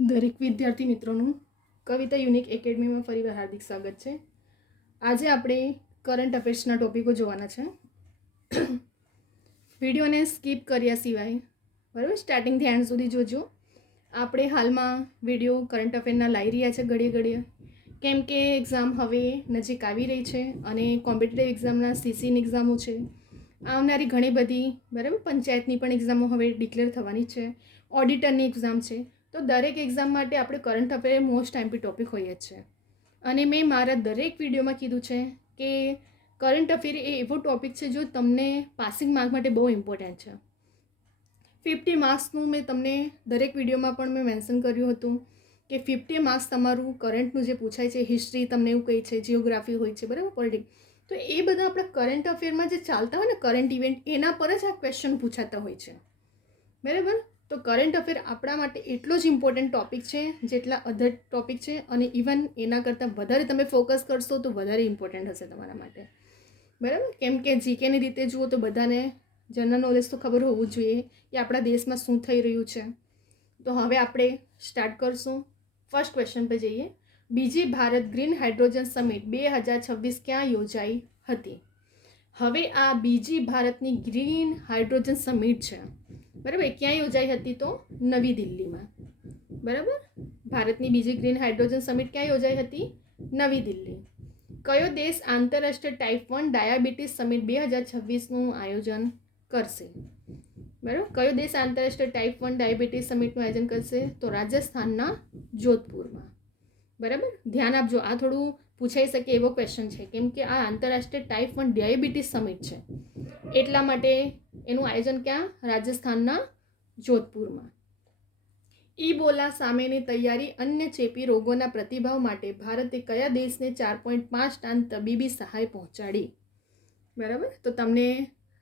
દરેક વિદ્યાર્થી મિત્રોનું કવિતા યુનિક એકેડમીમાં ફરીવાર હાર્દિક સ્વાગત છે. આજે આપણે કરંટ અફેર્સના ટોપિકો જોવાના છે. વિડીયોને સ્કીપ કર્યા સિવાય બરાબર સ્ટાર્ટિંગથી એન્ડ સુધી જોજો. આપણે હાલમાં વિડીયો કરંટ અફેરના લાવી રહ્યા છે ઘડીએ ઘડીએ, કેમ કે એક્ઝામ હવે નજીક આવી રહી છે અને કોમ્પિટિટિવ એક્ઝામના સીસીની એક્ઝામો છે. આવનારી ઘણી બધી બરાબર પંચાયતની પણ એક્ઝામો હવે ડિક્લેર થવાની છે, ઓડિટરની એક્ઝામ છે. તો દરેક એક્ઝામ માટે આપણે current affair most MP topic હોઈએ જ છે. અને મેં મારા દરેક વિડીયોમાં કીધું છે કે કરંટ અફેર એ એવો ટોપિક છે જો તમને પાસિંગ માર્ક માટે બહુ ઇમ્પોર્ટન્ટ છે. 50 માર્ક્સનું મેં તમને દરેક વિડીયોમાં પણ મેં મેન્શન કર્યું હતું કે 50 માર્ક્સ તમારું કરંટનું જે પૂછાય છે, હિસ્ટ્રી તમને એવું કહે છે, જિયોગ્રાફી હોય છે બરાબર, પોલિટિક્સ, તો એ બધા આપણા કરંટ અફેરમાં જે ચાલતા હોય ને કરંટ ઇવેન્ટ, એના પર જ આ ક્વેશ્ચન પૂછાતા હોય છે બરાબર. તો કરંટ અફેર આપણા માટે એટલો જ ઇમ્પોર્ટન્ટ ટોપિક છે જેટલા અધર ટોપિક છે, અને ઇવન એના કરતાં વધારે તમે ફોકસ કરશો તો વધારે ઇમ્પોર્ટન્ટ હશે તમારા માટે બરાબર. કેમ કે જીકેની રીતે જુઓ તો બધાને જનરલ નોલેજ તો ખબર હોવું જ જોઈએ કે આપણા દેશમાં શું થઈ રહ્યું છે. તો હવે આપણે સ્ટાર્ટ કરશું. ફર્સ્ટ ક્વેશ્ચન પર જઈએ. બીજી ભારત ગ્રીન હાઇડ્રોજન સમિટ 2026 ક્યાં યોજાઈ હતી? હવે આ બીજી ભારતની ગ્રીન હાઇડ્રોજન સમિટ છે બરાબર, ક્યાં યોજાઈ હતી? તો નવી દિલ્હીમાં બરાબર. ભારતની બીજી ગ્રીન હાઇડ્રોજન સમિટ ક્યાં યોજાઈ હતી? નવી દિલ્હી. કયો દેશ આંતરરાષ્ટ્રીય ટાઈપ 1 ડાયાબિટીસ સમિટ 2026નું આયોજન કરશે? બરાબર, કયો દેશ આંતરરાષ્ટ્રીય ટાઈપ 1 ડાયાબિટીસ સમિટનું આયોજન કરશે? તો રાજસ્થાનના જોધપુરમાં બરાબર. ધ્યાન આપજો, આ થોડું પૂછાઈ શકે એવો ક્વેશ્ચન છે, કેમ કે આ આંતરરાષ્ટ્રીય ટાઈપ 1 ડાયાબિટીસ સમિટ છે, એટલા માટે એનું આયોજન ક્યાં? રાજસ્થાનના જોધપુરમાં. ઇબોલા સામેની તૈયારી, અન્ય ચેપી રોગોના પ્રતિભાવ માટે ભારતે કયા દેશને 4.5 ટન તબીબી સહાય પહોંચાડી? બરાબર. તો તમને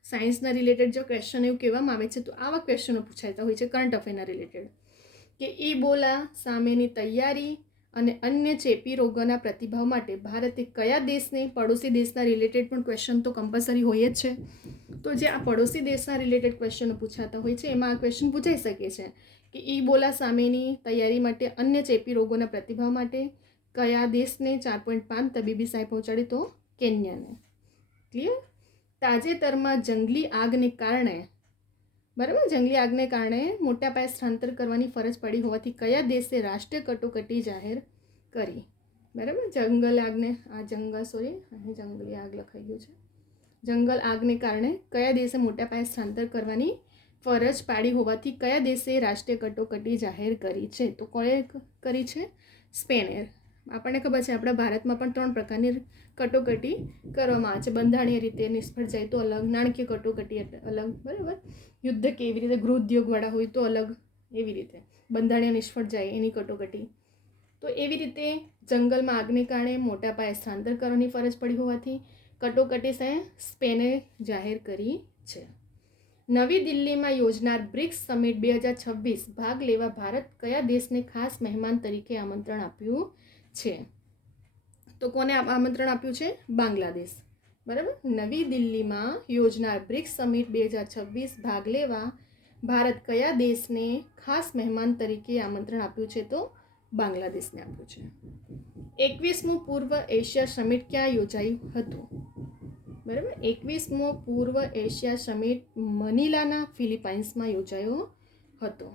સાયન્સના રિલેટેડ જો ક્વેશ્ચન એવું કહેવામાં આવે છે તો આવા ક્વેશ્ચનો પૂછાતા હોય છે કરંટ અફેરના રિલેટેડ, કે ઇબોલા સામેની તૈયારી અને અન્ય ચેપી રોગોના પ્રતિભાવ માટે ભારતે કયા દેશને, પડોશી દેશના રિલેટેડ પણ ક્વેશ્ચન તો કમ્પલસરી હોય જ છે. તો જે આ પડોશી દેશના રિલેટેડ ક્વેશ્ચનો પૂછાતા હોય છે એમાં આ ક્વેશ્ચન પૂછાઈ શકે છે કે ઇબોલા સામેની તૈયારી માટે, અન્ય ચેપી રોગોના પ્રતિભાવ માટે કયા દેશને 4.5 તબીબી સહાય પહોંચાડી? તો કેન્યાને. ક્લિયર. તાજેતરમાં જંગલી આગને કારણે બરાબર, જંગલી આગને કારણે મોટા પાયે સ્થળાંતર કરવાની ફરજ પડી હોવાથી કયા દેશે રાષ્ટ્રીય કટોકટી જાહેર કરી? બરાબર. જંગલ આગને અહીં જંગલી આગ લખાઈ ગયું છે. જંગલ આગને કારણે કયા દેશે મોટા પાયે સ્થળાંતર કરવાની ફરજ પાડી હોવાથી કયા દેશે રાષ્ટ્રીય કટોકટી જાહેર કરી છે? તો કોણે કરી છે? સ્પેને. આપણને ખબર છે આપણા ભારતમાં પણ 3 પ્રકારની કટોકટી કરવામાં આવે છે. બંધારણીય રીતે નિષ્ફળ જાય તો અલગ, નાણાકીય કટોકટી અલગ બરાબર, યુદ્ધ કે એવી રીતે ગૃહ ઉદ્યોગવાળા હોય તો અલગ, એવી રીતે બંધારણીય નિષ્ફળ જાય એની કટોકટી. તો એવી રીતે જંગલમાં આગને કારણે મોટા પાયે સ્થળાંતર કરવાની ફરજ પડી હોવાથી કટોકટી સ્પેને જાહેર કરી છે. નવી દિલ્હીમાં યોજનાર બ્રિક્સ સમિટ 2026 ભાગ લેવા ભારત કયા દેશને ખાસ મહેમાન તરીકે આમંત્રણ આપ્યું છે? તો કોને આમંત્રણ આપ્યું છે? બાંગ્લાદેશ બરાબર. નવી દિલ્હીમાં યોજનાર બ્રિક્સ સમિટ 2026 ભાગ લેવા ભારત કયા દેશને ખાસ મહેમાન તરીકે આમંત્રણ આપ્યું છે? તો બાંગ્લાદેશને આપ્યું છે. 21મું પૂર્વ એશિયા સમિટ ક્યાં યોજાયું હતું? બરાબર. 21મો પૂર્વ એશિયા સમિટ મનીલાના ફિલિપાઇન્સમાં યોજાયો હતો.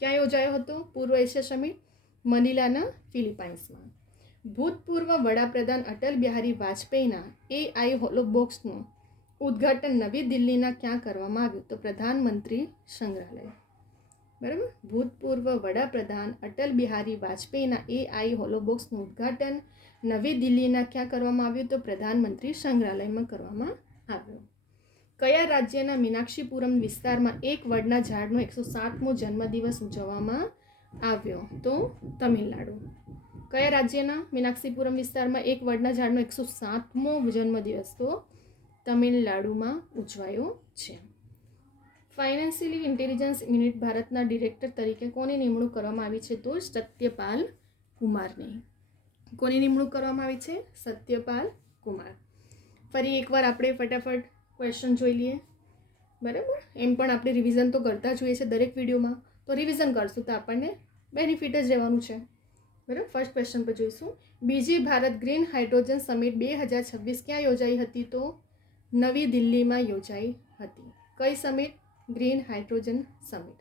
ક્યાં યોજાયો હતો પૂર્વ એશિયા સમિટ? મનીલાના ફિલિપાઇન્સમાં. ભૂતપૂર્વ વડાપ્રધાન અટલ બિહારી વાજપેયીના AI હોલો બોક્સનું ઉદ્ઘાટન નવી દિલ્હીના ક્યાં કરવામાં આવ્યું? તો પ્રધાનમંત્રી સંગ્રહાલય બરાબર. ભૂતપૂર્વ વડાપ્રધાન અટલ બિહારી વાજપેયીના AI હોલો બોક્સનું ઉદ્ઘાટન નવી દિલ્હીના ક્યાં કરવામાં આવ્યું? તો પ્રધાનમંત્રી સંગ્રહાલયમાં કરવામાં આવ્યું. કયા રાજ્યના મીનાક્ષીપુરમ વિસ્તારમાં એક વડના ઝાડનો 107મો જન્મદિવસ ઉજવવામાં આવ્યો? તો તમિલનાડુ. કયા રાજ્યના મીનાક્ષીપુરમ વિસ્તારમાં એક વડના ઝાડનો 107મો જન્મદિવસ? તો તમિલનાડુમાં ઉજવાયો છે. ફાઇનાન્શિયલી ઇન્ટેલિજન્સ યુનિટ ભારતના ડિરેક્ટર તરીકે કોની નિમણૂક કરવામાં આવી છે? તો સત્યપાલ કુમારની. કોની નિમણૂક કરવામાં આવી છે? સત્યપાલ કુમાર. ફરી એકવાર આપણે ફટાફટ ક્વેશ્ચન જોઈ લઈએ બરાબર. એમ પણ આપણે રિવિઝન તો કરતા જોઈએ છે દરેક વિડીયોમાં, તો રિવિઝન કરશું તો આપણને બેનિફિટ જ રહેવાનું છે. બરાબર. ફર્સ્ટ ક્વેશ્ચન પર જોઈશું. બીજી ભારત ગ્રીન હાઇડ્રોજન સમિટ 2026 ક્યાં યોજાઈ હતી? તો નવી દિલ્હીમાં યોજાઈ હતી. કઈ સમિટ? Green hydrogen summit.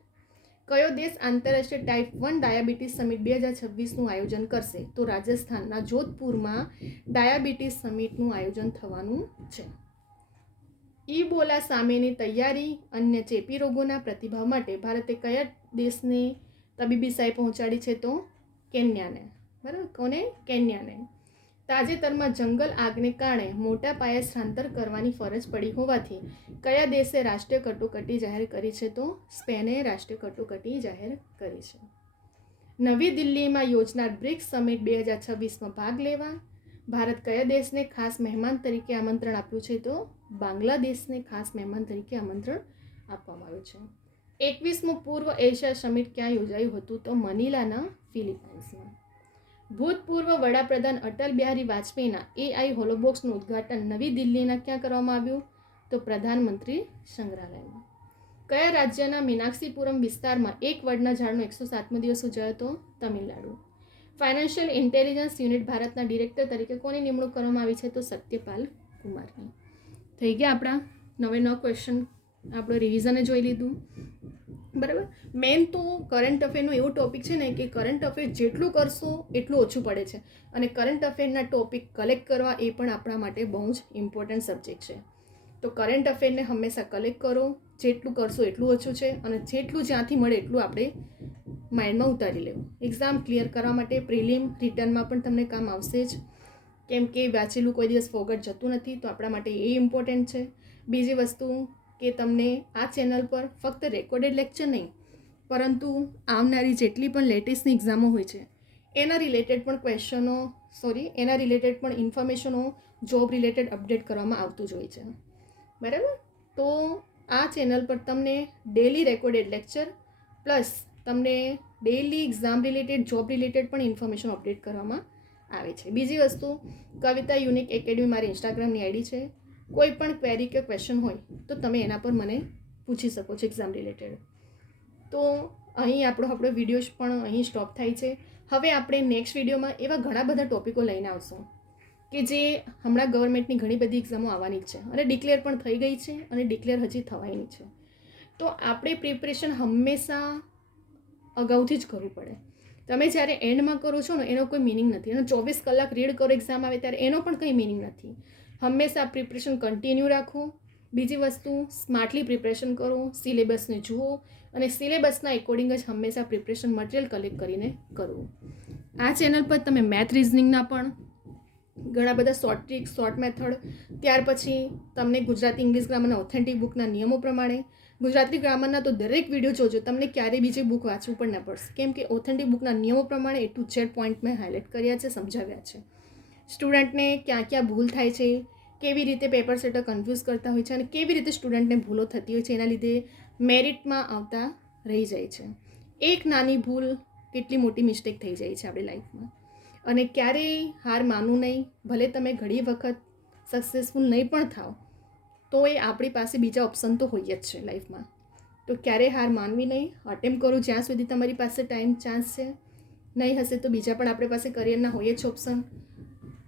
કયો દેશ આંતરરાષ્ટ્રીય ટાઈપ 1 ડાયાબિટીસ સમિટ 2026નું આયોજન કરશે? તો રાજસ્થાનના જોધપુરમાં ડાયાબિટીસ સમિટનું આયોજન થવાનું છે. ઇબોલા સામેની તૈયારી, અન્ય ચેપી રોગોના પ્રતિભાવ માટે ભારતે કયા દેશને તબીબી સહાય પહોંચાડી છે? તો કેન્યાને. બરાબર. કોને? કેન્યાને. તાજેતરમાં જંગલ આગને કારણે મોટા પાયે સ્થળાંતર કરવાની ફરજ પડી હોવાથી કયા દેશે રાષ્ટ્રીય કટોકટી જાહેર કરી છે? તો સ્પેને રાષ્ટ્રીય કટોકટી જાહેર કરી છે. નવી દિલ્હીમાં યોજનાર બ્રિક્સ સમિટ 2026માં ભાગ લેવા ભારત કયા દેશને ખાસ મહેમાન તરીકે આમંત્રણ આપ્યું છે? તો બાંગ્લાદેશને ખાસ મહેમાન તરીકે આમંત્રણ આપવામાં આવ્યું છે. 21મું પૂર્વ એશિયા સમિટ ક્યાં યોજાયું હતું? તો મનીલાના ફિલિપાઇન્સમાં. ભૂતપૂર્વ વડાપ્રધાન અટલ બિહારી વાજપેયીના AI હોલોબોક્સનું ઉદ્ઘાટન નવી દિલ્હીના ક્યાં કરવામાં આવ્યું? તો પ્રધાનમંત્રી સંગ્રહાલયમાં. કયા રાજ્યના મીનાક્ષીપુરમ વિસ્તારમાં એક વડના ઝાડનો 107મો દિવસ ઉજવાયો? તો તમિલનાડુ. ફાઇનાન્શિયલ ઇન્ટેલિજન્સ યુનિટ ભારતના ડિરેક્ટર તરીકે કોની નિમણૂક કરવામાં આવી છે? તો સત્યપાલ કુમારની. થઈ ગયા આપણા 9 ક્વેશ્ચન. આપણે રિવિઝને જોઈ લીધું. બરાબર. મેન તો કરંટ અફેરનો એવો ટોપિક છે ને કે કરંટ અફેર જેટલું કરશો એટલું ઓછું પડે છે. અને કરંટ અફેરના ટોપિક કલેક્ટ કરવા એ પણ આપણા માટે બહુ જ ઇમ્પોર્ટન્ટ સબ્જેક્ટ છે. તો કરંટ અફેરને હંમેશા કલેક્ટ કરો. જેટલું કરશો એટલું ઓછું છે. અને જેટલું જ્યાંથી મળે એટલું આપણે માઇન્ડમાં ઉતારી લેવું. એક્ઝામ ક્લિયર કરવા માટે પ્રિલિમ રિટર્નમાં પણ તમને કામ આવશે જ. કેમ કે વાંચેલું કોઈ દિવસ ફોગટ જતું નથી. તો આપણા માટે એ ઇમ્પોર્ટન્ટ છે. બીજી વસ્તુ કે તમને આ ચેનલ પર ફક્ત રેકોર્ડેડ લેક્ચર નહીં, પરંતુ આવનારી જેટલી પણ લેટેસ્ટની એક્ઝામો હોય છે એના રિલેટેડ પણ એના રિલેટેડ પણ ઇન્ફોર્મેશનો, જોબ રિલેટેડ અપડેટ કરવામાં આવતું જ હોય છે. બરાબર. તો આ ચેનલ પર તમને ડેલી રેકોર્ડેડ લેક્ચર પ્લસ તમને daily exam related, job related પણ ઇન્ફોર્મેશન અપડેટ કરવામાં આવે છે. બીજી વસ્તુ, કવિતા યુનિક એકેડમી મારી ઇન્સ્ટાગ્રામની આઈડી છે. કોઈ પણ ક્વેરી કે ક્વેશ્ચન હોય તો તમે એના પર મને પૂછી શકો છો એક્ઝામ રિલેટેડ. તો અહીં આપણો વિડીયો પણ અહીં સ્ટોપ થાય છે. હવે આપણે નેક્સ્ટ વિડીયોમાં એવા ઘણા બધા ટોપિકો લઈને આવશું કે જે હમણાં ગવર્મેન્ટની ઘણી બધી એક્ઝામો આવવાની જ છે અને ડિક્લેર પણ થઈ ગઈ છે અને ડિક્લેર હજી થવાની છે. તો આપણે પ્રિપરેશન હંમેશા અગાઉથી જ કરવું પડે. તમે જ્યારે એન્ડમાં કરો છો ને એનો કોઈ મિનિંગ નથી. અને 24 કલાક રીડ કરો એક્ઝામ આવે ત્યારે એનો પણ કંઈ મિનિંગ નથી. હંમેશા પ્રિપરેશન કન્ટિન્યુ રાખો. બીજી વસ્તુ, સ્માર્ટલી પ્રિપરેશન કરો, સિલેબસને જુઓ અને સિલેબસના એકોર્ડિંગ જ હંમેશા પ્રિપરેશન મટીરિયલ કલેક્ટ કરીને કરવું. આ ચેનલ પર તમે મેથ રિઝનિંગના પણ ઘણા બધા શોર્ટ ટ્રિક, શોર્ટ મેથડ, ત્યાર પછી તમને ગુજરાતી ઇંગ્લિશ ગ્રામરના ઓથેન્ટિક બુકના નિયમો પ્રમાણે, ગુજરાતી ગ્રામરના તો દરેક વિડીયો જોજો, તમને ક્યારેય બીજી બુક વાંચવું પણ ન પડશે. કેમ કે ઓથેન્ટિક બુકના નિયમો પ્રમાણે A to Z પોઈન્ટ મેં હાઇલાઇટ કર્યા છે, સમજાવ્યા છે. સ્ટુડન્ટને ક્યાં ક્યાં ભૂલ થાય છે, કેવી રીતે પેપર સેટર કન્ફ્યુઝ કરતા હોય છે અને કેવી રીતે સ્ટુડન્ટને ભૂલો થતી હોય છે, એના લીધે મેરિટમાં આવતા રહી જાય છે. એક નાની ભૂલ કેટલી મોટી મિસ્ટેક થઈ જાય છે આપણી લાઈફમાં. અને ક્યારેય હાર માનવું નહીં. ભલે તમે ઘણી વખત સક્સેસફુલ નહીં પણ થાઓ તો એ આપણી પાસે બીજા ઓપ્શન તો હોય જ છે લાઈફમાં. તો ક્યારેય હાર માનવી નહીં. અટેમ્પ કરો જ્યાં સુધી તમારી પાસે ટાઈમ, ચાન્સ છે. નહીં હશે તો બીજા પણ આપણી પાસે કરિયરના હોય જ ઓપ્શન.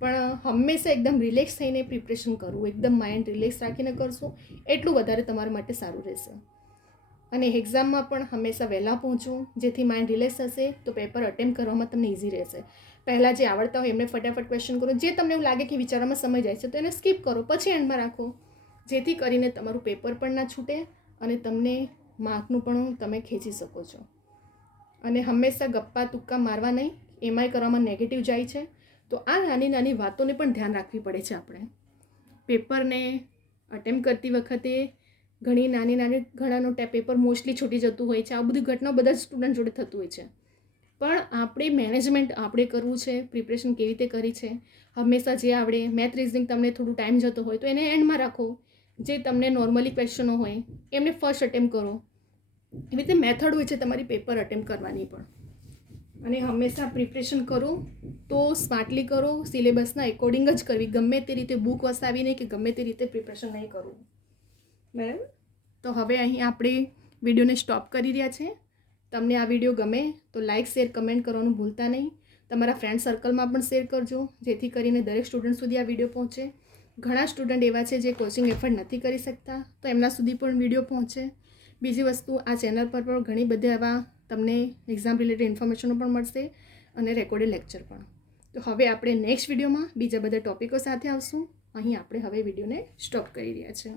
પણ હંમેશા એકદમ રિલેક્સ થઈને પ્રિપરેશન કરવું. એકદમ માઇન્ડ રિલેક્સ રાખીને કરશો એટલું વધારે તમારા માટે સારું રહેશે. અને એક્ઝામમાં પણ હંમેશા વહેલા પહોંચવું, જેથી માઇન્ડ રિલેક્સ હશે તો પેપર અટેમ્પ કરવામાં તમને ઇઝી રહેશે. પહેલાં જે આવડતા હોય એમને ફટાફટ ક્વેશ્ચન કરો. જે તમને એવું લાગે કે વિચારવામાં સમય જાય છે તો એને સ્કીપ કરો, પછી એન્ડમાં રાખો, જેથી કરીને તમારું પેપર પણ ના છૂટે અને તમને માર્કનું પણ તમે ખેંચી શકો છો. અને હંમેશા ગપ્પા તુક્કા મારવા નહીં, એમાંય કરવામાં નેગેટિવ જાય છે. તો આ નાની નાની વાતોને પણ ધ્યાન રાખવી પડે છે. આપણે પેપરને અટેમ્પ કરતી વખતે ઘણી નાની ઘણાનો પેપર મોસ્ટલી છૂટી જતું હોય છે. આ બધી ઘટના બધા જ સ્ટુડન્ટ જોડે થતું હોય છે. પણ આપણે મેનેજમેન્ટ આપણે કરવું છે. પ્રિપરેશન કેવી રીતે કરી છે, હંમેશા જે આવડે, મેથ રિઝનિંગ તમને થોડું ટાઈમ જતો હોય તો એને એન્ડમાં રાખો. જે તમને નોર્મલી ક્વેશ્ચનો હોય એમને ફર્સ્ટ અટેમ્પ કરો. એવી રીતે મેથડ હોય છે તમારી પેપર અટેમ્પ કરવાની પણ. અને હંમેશા પ્રિપરેશન કરો તો સ્માર્ટલી કરો, સિલેબસના એકોર્ડિંગ જ કરવી. ગમે તે રીતે બુક વસાવીને કે ગમે તે રીતે પ્રિપરેશન નહીં કરવું. બરાબર. તો હવે અહીં આપણે વિડીયોને સ્ટોપ કરી રહ્યા છે. તમને આ વિડીયો ગમે તો લાઇક શેર કમેન્ટ કરવાનું ભૂલતા નહીં. તમારા ફ્રેન્ડ સર્કલમાં પણ શેર કરજો, જેથી કરીને દરેક સ્ટુડન્ટ સુધી આ વિડીયો પહોંચે. ઘણા સ્ટુડન્ટ એવા છે જે કોચિંગ એફર્ટ નથી કરી શકતા, તો એમના સુધી પણ વિડીયો પહોંચે. બીજી વસ્તુ, આ ચેનલ પર પણ ઘણી બધી આવા તમને એક્ઝામ રિલેટેડ ઇન્ફોર્મેશનો પણ મળશે અને રેકોર્ડેડ લેક્ચર પણ. તો હવે આપણે નેક્સ્ટ વિડીયોમાં બીજા બધા ટોપિકો સાથે આવશું. અહીં આપણે હવે વિડીયોને સ્ટોપ કરી રહ્યા છીએ.